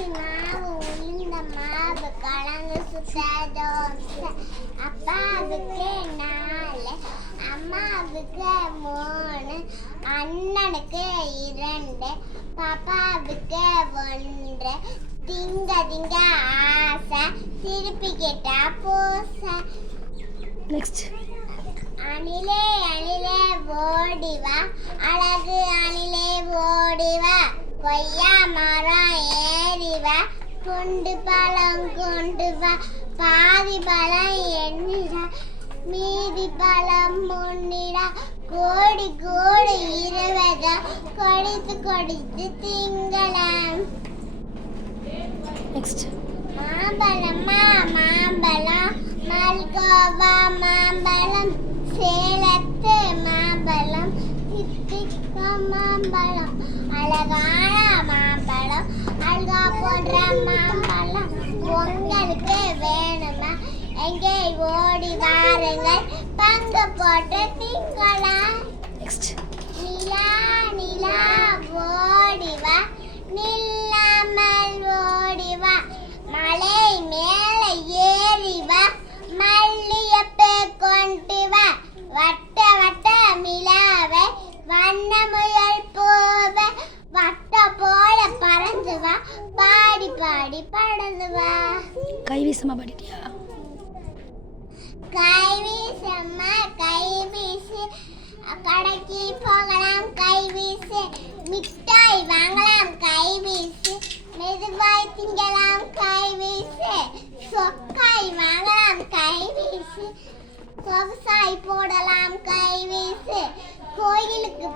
அரிசி மாவு உளுந்த மாவு கலந்து சுட்ட தோசை. அப்பாவுக்கு 4, அம்மாவுக்கு 3, அண்ணனுக்கு 2, பாப்பாவுக்கு 1. திங்க திங்க ஆசை, திருப்பி கேட்டா பூசை. நெக்ஸ்ட். அணிலே அணிலே ஓடிவா, அழகு அணிலே ஓடிவா, கொய்யா மரம் ஏறிவா, குண்டு பழம் கொண்டு வா, பாதி பழம் எண்ணிடா, மீதி பழம் முன்னிடா, கோடி கோடி 20 கொடித்து கொடித்து திங்கலாம். நெக்ஸ்ட். மாம்பழமா மாம்பழம், மல்கோவா மாம்பழம், சேலத்து மாம்பழம், தித்திக்கா மாம்பழம், அழகான மாம்பழம், அல்கா போடுற மாம்பழம். உங்களுக்கு வேணுமா? எங்கே ஓடி வாருங்கள், பங்கு போட்டு திங்கலாம். நெக்ஸ்ட். நிலா நிலா ஓடிவா, நில்லாமல் ஓடிவா, மலை மேல ஏறிவா, மல்லியப்பே கொண்டு வா, வட்ட வட்ட மிலாவை வண்ண முயல் பூவை, வட்ட போல பறந்து வா, பாடி பாடி பறந்து வா. கைவீசமா பாடிட்டியா? கைவீசம்மா கைவீசு, கடைக்கு போகலாம் கைவீசு, மிட்டாய் வாங்கலாம் கைவீசு, மெதுவாய் திங்கலாம் கைவீசு, சொக்காய் வாங்கலாம் கைவீசு, சொகுசாய் போடலாம் கைவீசு, கோயிலுக்கு